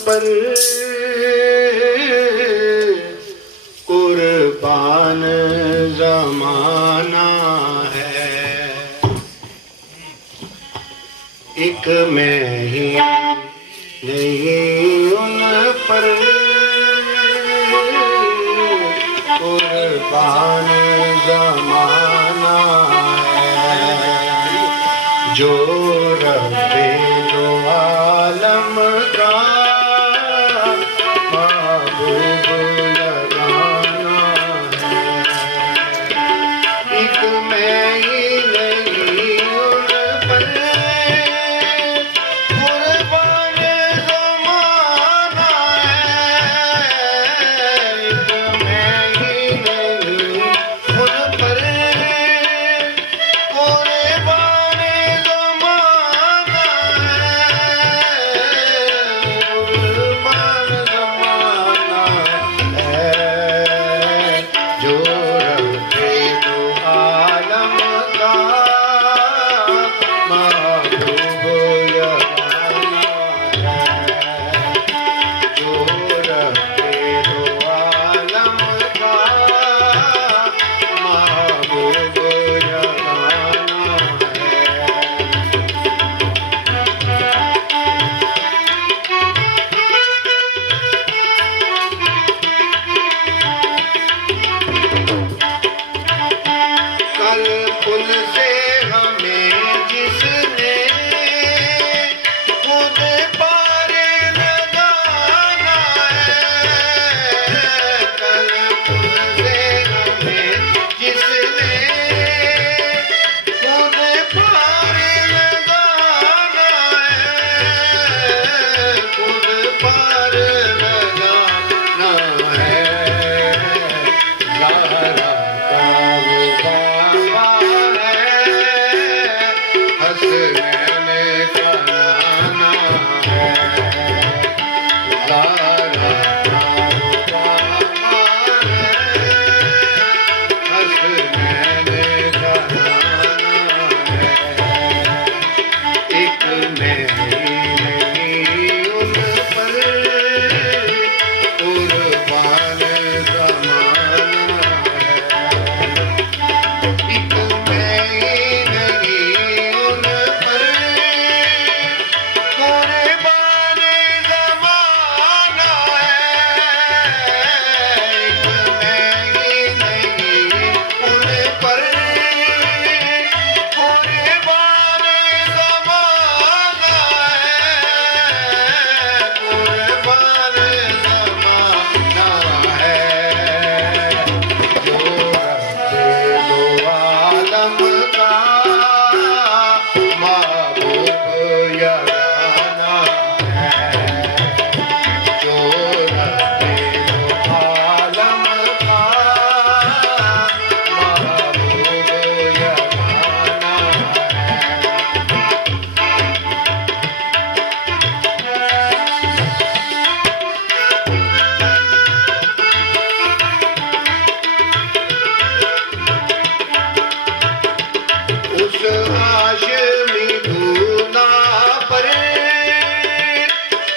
पर कुर्बान जमाना है। एक मैं ही नहीं उन पर कुर्बान जमाना है। जो रब्बे जो आलम का महबूब लगाना है। एक मैं ही नहीं उन पर कुर्बान जमाना है। एक मैं ही नहीं उन पर कुर्बान जमाना है। जो रब्बे जो आलम का महबूब लगाना है। जो रब्बे जो आलम का महबूब लगाना कल पुल से हमें जिसने खुद पार लगाना है। कल पुल से हमें जिसने खुद पार लगाना है। खुद पार लगाना है। ज़ाहरा का वो बाबा है, हसनैन का नाना है। ज़ाहरा का वो बाबा है, हसनैन का नाना है। एक मैं ही नहीं उन पर कुर्बान जमाना है। एक मैं ही नहीं उन पर कुर्बान जमाना है। एक मैं ही नहीं उन पर कुर्बान जमाना है। कुर्बान जमाना है। जो रब्बे दो आलम का महबूब यगाना है। जो रब्बे दो आलम का महबूब यगाना उस हाशमी दूल्हा पर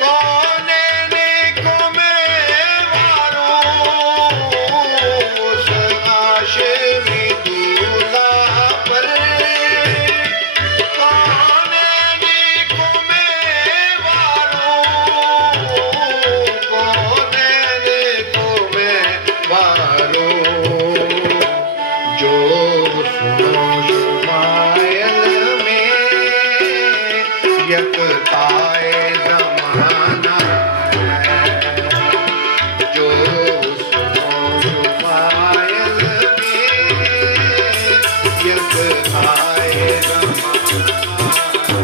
कौनैन को मैं वारूं। उस हाशमी दूल्हा पर कौनैन को मैं वारूं। कौनैन को मैं वारूं। जो सुनो शुमायल में यकताए ज़माना है। जो सुनो शुमायल में यकताए ज़माना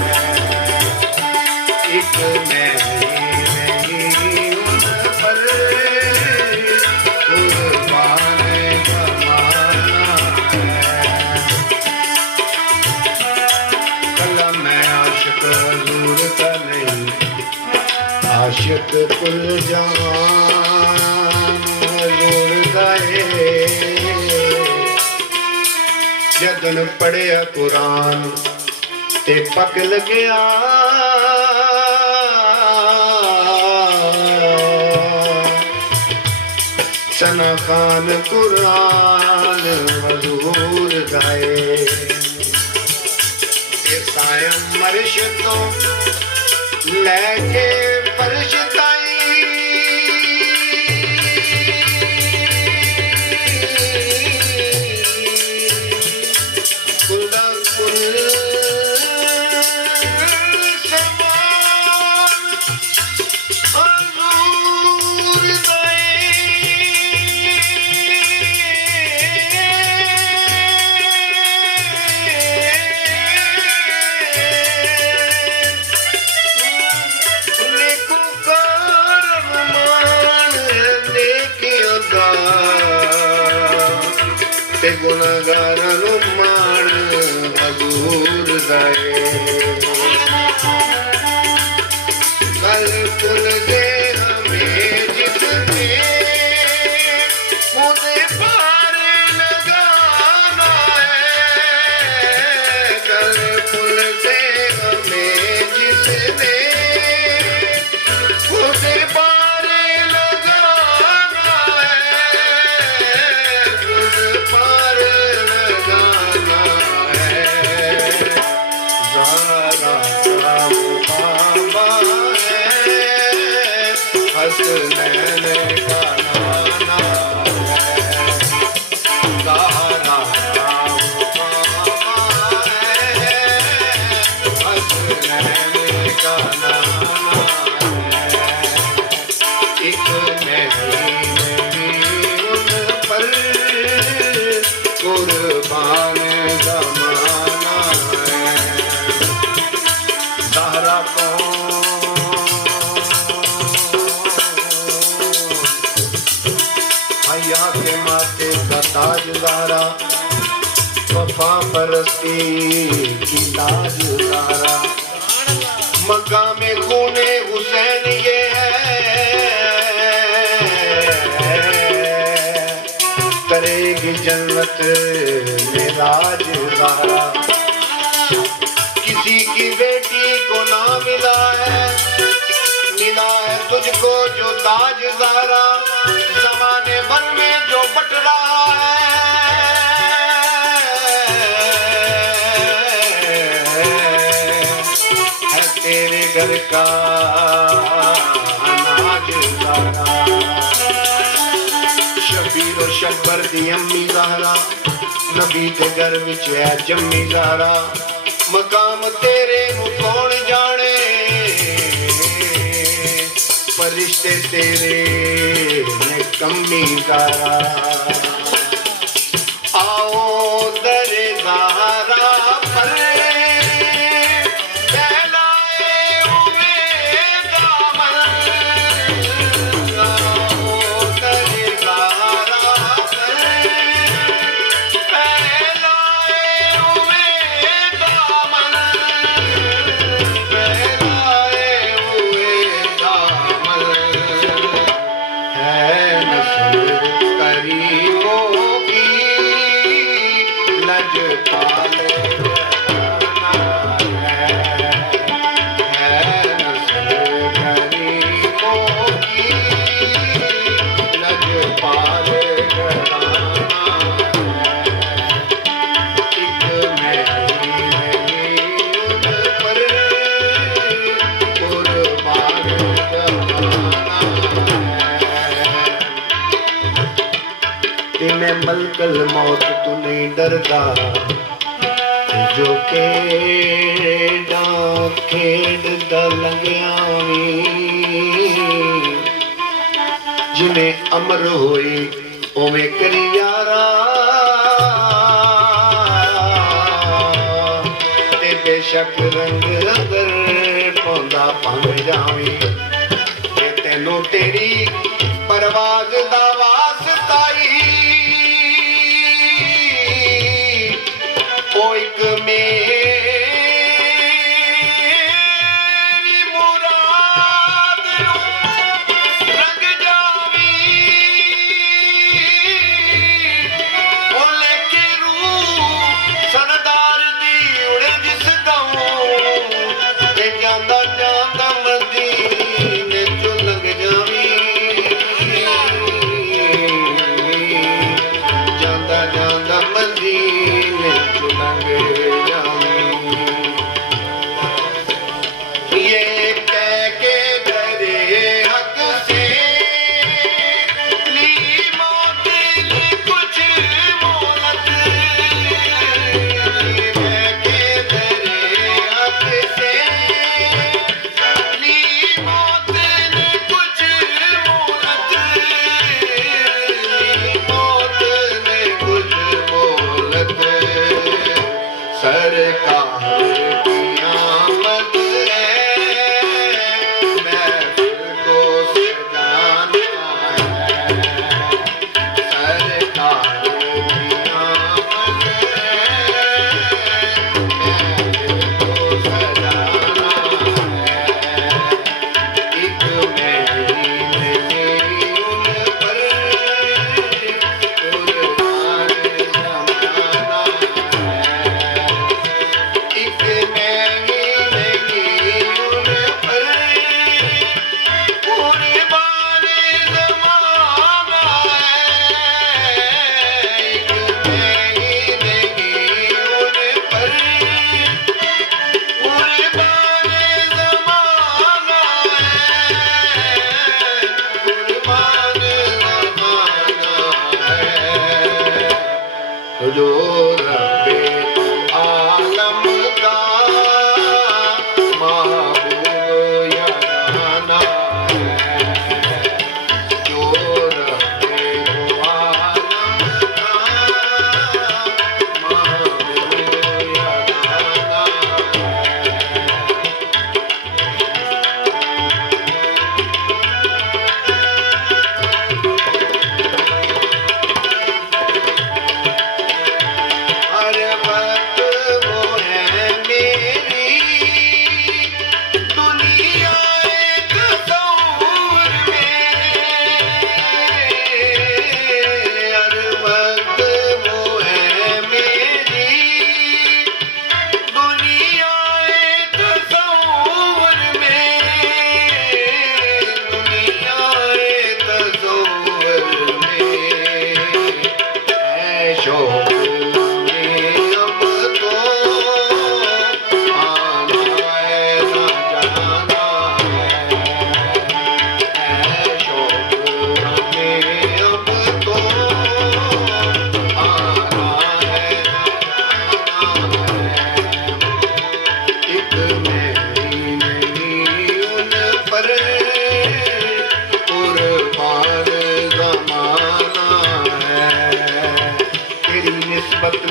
है। एक मैं ही नहीं उन पर कुर्बान जमाना है। कलम मैं आशिक हजूर का नहीं, आशिक कुल जहान हजूर का है। जदन पढ़िया कुरान ते पक लग्या सना खान कुरान हजूर गाए सायं मर्श तो लेके फर्श ताई कुला कुल समान हजूर गाए गुणगारनु मान हजूर गाए कल पुल दे हमें जिसने मुझे पार लगाना है कल पुल दे हमें जिसने मुझे पार लगाना है मुझे पार लगाना है ज़ारा बाबा है हसनैन का नाना है ज़ारा बाबा है हसनैन का नाना एक नहीं उन पर कुर्बान ज़माना है ज़हरा हया के माथे का ताज ज़हरा वफा परस्ती की ताज ज़हरा मकामे खूने हुसैन ये करेगी जन्नत में राज ज़हरा किसी की बेटी को ना मिला है तुझको जो ताज ज़हरा ज़माने भर में जो बट रहा है तेरे घर का अनाज ज़हरा शबीर और शब्बर दी अम्मी ज़हरा नबी के घर विच है जम्मी ज़हरा मकाम तेरे नू कौन जाने फरिश्ते तेरे ने कमी ज़हरा आओ दरे ज़हरा पर मलकल मौत तू नहीं डरदा जो केड़ा खेडदा लंघियावी जिन्हें अमर होई ओवें करी यारा ते बेशक रंग अंदर पौंदा भांग जावी ते तेनों तेरी परवाज़ दा वास्ता एक मेरी मुराद रंग जावी ओ लेके रूह सरदार दी उड़े जिस दऊं ते जांदा जांदा मदीने चो लंघ जावी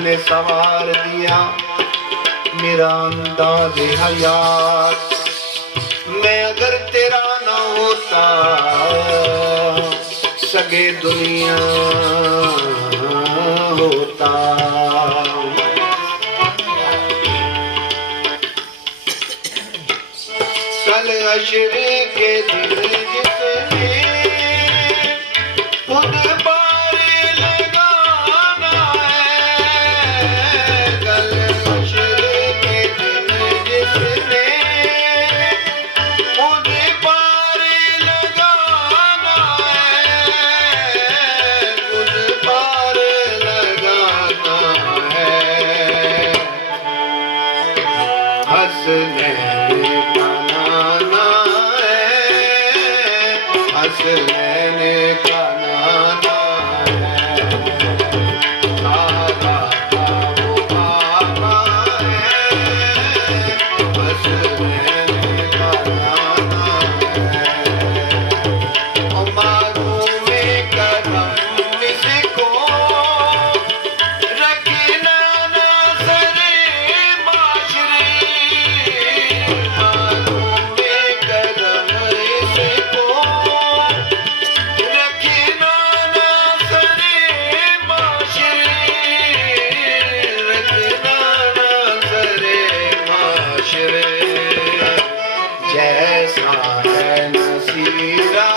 ने सवार दिया मेरा अंदाज हयात। मैं अगर तेरा ना होता सगे दुनिया होता। कल अशर के दिन जिसने खुद हसनैन का नाना है, दादा का वो बाबा है। हसनैन का नाना है, मारूम करम इसको रखना नज़रे माशरे। मारूम करम इसको जैसा है नसीरा